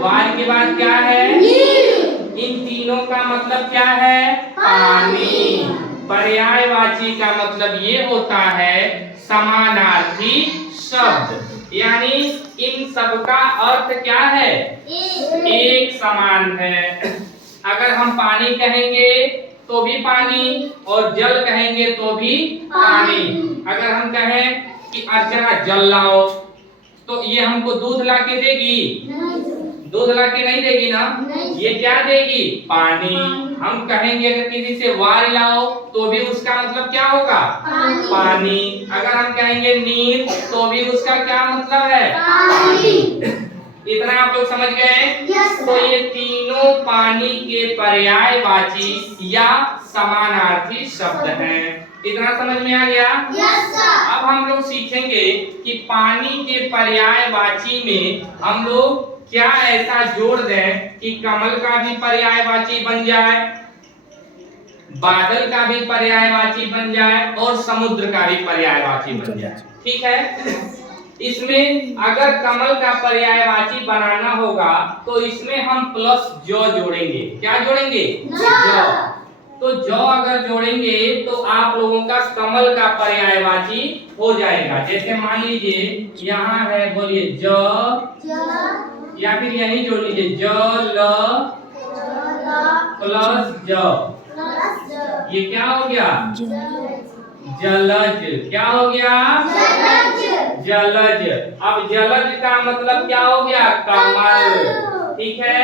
वार के बाद क्या है? इन तीनों का मतलब क्या है? पानी। पर्यायवाची का मतलब ये होता है समानार्थी शब्द, यानी इन सब का अर्थ क्या है? एक समान है। अगर हम पानी कहेंगे तो भी पानी, और जल कहेंगे तो भी पानी। अगर हम कहें कि अर्चना जल लाओ, तो ये हमको दूध ला के देगी? दूध ला के नहीं देगी ना। ये क्या देगी? पानी। हम कहेंगे अगर किसी से वार लाओ तो भी उसका मतलब क्या होगा? पानी। अगर हम कहेंगे नीर तो भी उसका क्या मतलब है? पानी। इतना आप लोग समझ गए? तो ये तीनों पानी के पर्यायवाची या समानार्थी शब्द हैं। इतना समझ में आ गया? अब हम लोग सीखेंगे कि पानी के पर्यायवाची में हम लोग क्या ऐसा जोड़ दें कि कमल का भी पर्यायवाची बन जाए, बादल का भी पर्यायवाची बन जाए और समुद्र का भी पर्यायवाची बन जाए। ठीक है? इसमें अगर कमल का पर्यायवाची बनाना होगा तो इसमें हम प्लस ज जोड़ेंगे। क्या जोड़ेंगे? ज। तो ज अगर जोड़ेंगे तो आप लोगों का कमल का पर्यायवाची हो जाएगा। जैसे मान लीजिए यहाँ है, बोलिए ज, या फिर यही जोड़ लीजिए जल प्लस ज। ये क्या हो गया? जलज। क्या हो गया? जलज। अब जलज का मतलब क्या हो गया? कमल। ठीक है?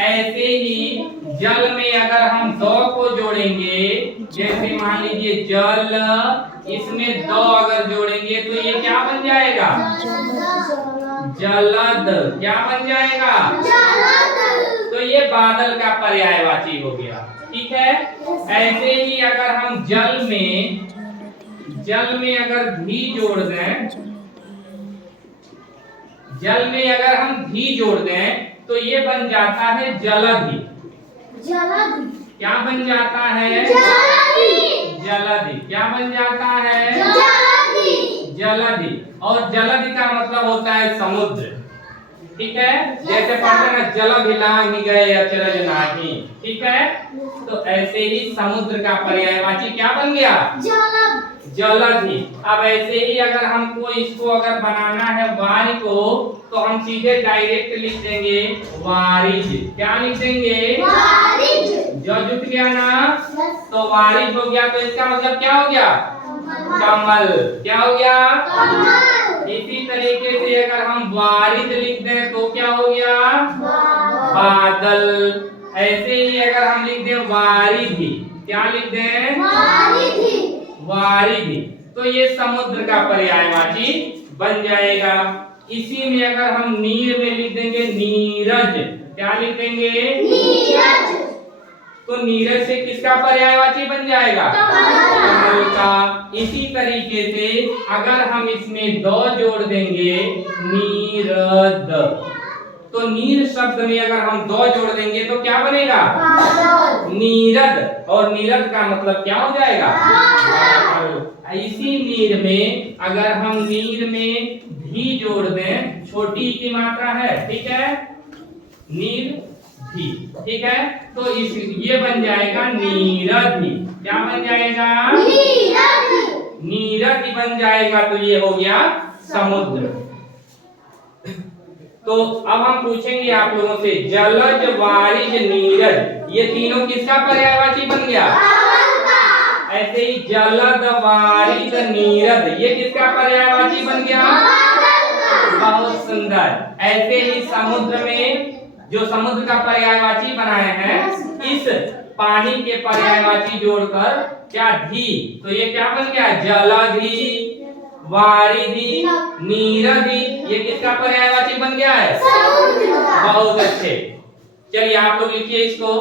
ऐसे ही जल में अगर हम द को जोड़ेंगे, जैसे मान लीजिए जल, इसमें द अगर जोड़ेंगे तो ये क्या बन जाएगा? जलद। क्या बन जाएगा? तो ये बादल का पर्यायवाची हो गया। ठीक है? ऐसे ही अगर हम जल में अगर धी जोड़ दें, जल में अगर हम धी जोड़ दें तो ये बन जाता है जलधि। क्या बन जाता है? जलधि। क्या बन जाता है? जलधि। और जलधि का मतलब होता है समुद्र। ठीक है? जैसे पढ़ते हैं जल भिलांग गए अचरज नाही। ठीक है? तो ऐसे ही समुद्र का पर्यायवाची क्या बन गया? जलधि। अब ऐसे ही अगर हमको इसको अगर बनाना है वारी को, तो हम सीधे डायरेक्ट लिख देंगे वारिज। क्या लिख देंगे? जो जुट गया ना, तो वारिज हो गया। तो इसका मतलब क्या हो गया? कमल। क्या हो गया? इसी तरीके से अगर हम वारिज लिख दें तो क्या हो गया? बादल। ऐसे ही अगर हम लिख दें वारिधि, क्या लिख दें? वारिधि। तो ये समुद्र का पर्यायवाची बन जाएगा। इसी में अगर हम नीर में लिख देंगे नीरज, क्या लिख देंगे? तो नीरज से किसका पर्यायवाची बन जाएगा? कमल का। इसी तरीके से अगर हम इसमें द जोड़ देंगे नीरद, तो नीर शब्द में अगर हम द जोड़ देंगे तो क्या बनेगा? नीरद। और नीरद का मतलब क्या हो जाएगा? इसी नीर में अगर हम नीर में धी जोड़ दें, छोटी की मात्रा है, ठीक है? नीर धी। ठीक है? तो इस ये बन जाएगा नीरधि। क्या बन जाएगा? नीरधि बन जाएगा। तो ये हो गया समुद्र। तो अब हम पूछेंगे आप लोगों से, जलज वारिज नीरज, ये तीनों किसका पर्यायवाची बन गया? ऐसे ही जलद वारिज नीरद, ये किसका पर्यायवाची बन गया? बहुत सुंदर। ऐसे ही समुद्र में जो समुद्र का पर्यायवाची बनाए हैं, इस पानी के पर्यायवाची जोड़कर क्या धी, तो ये क्या बन गया? जलधि, वारिधि, नीरधि। ये किसका पर्यायवाची बन गया है? बहुत अच्छे। चलिए आप लोग लिखिए इसको।